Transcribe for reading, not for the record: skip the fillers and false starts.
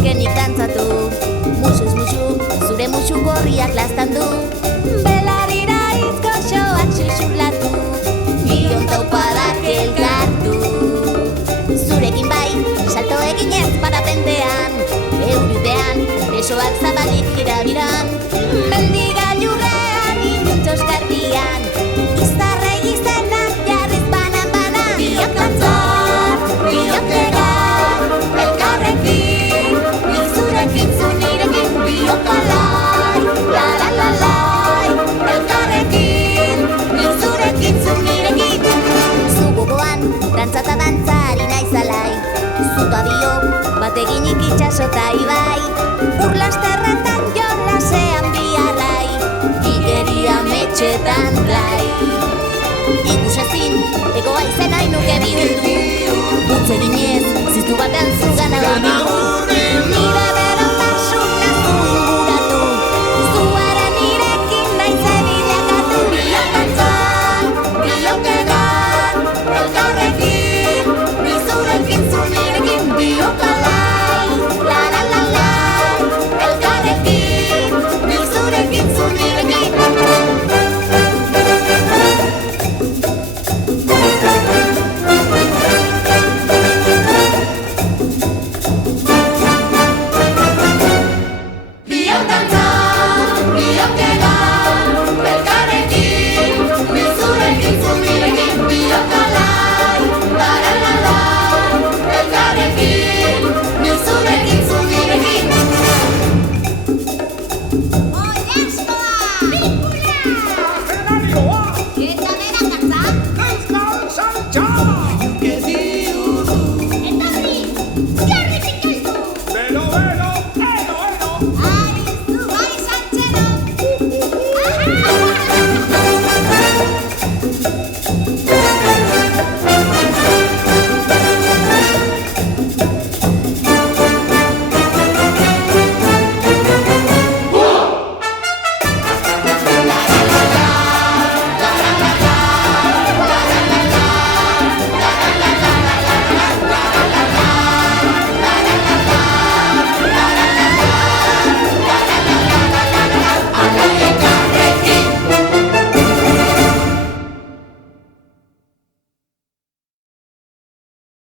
azkenik dantzatu. Musuz musu, zure musu gorriak laztandu. Belarira izkoxoak xuxurlatu, bion taupadak elkartu. Zurekin bai, salto eginez parapentean, euripean, besoak zabalik girabiran. Mendigailurrean, iluntxos garbian, izarre izenak jarriz banan-banan. Biok dantzar, biok legar, elkarrekin, nik zurekin, zu nirekin, biok alai, la-la-la-lai, elkarrekin, nik zurekin, zu nirekin. Zu gogoan, dantzata dantzari naizalai, zuta biok, bateginik itxasota ibai, urlasterretan jolasean biarrai, igeria metxetan blai. Ikusezin, egoa izan nahi nuke bihurtu, dutz eginez, ziztu batean zugana hurbildu. Nire berotasuna zu inguratu, zu ere nirekin naize bilakatu. Biok dantzan, biok egan, elkarrekin, ni zurekin, zu nirekin, biok alai, la-la-la-lai, elkarrekin, ni zurekin, zu nirekin. Biok dantzan, biok egan, elkarrekin, ni zurekin, zu nirekin, biok alai, la-la-la-lai, elkarrekin, ni zurekin, zu nirekin. Oilaskoa! Pelikula! Fernandioa! Eta bera katza? Euskal Saltsa!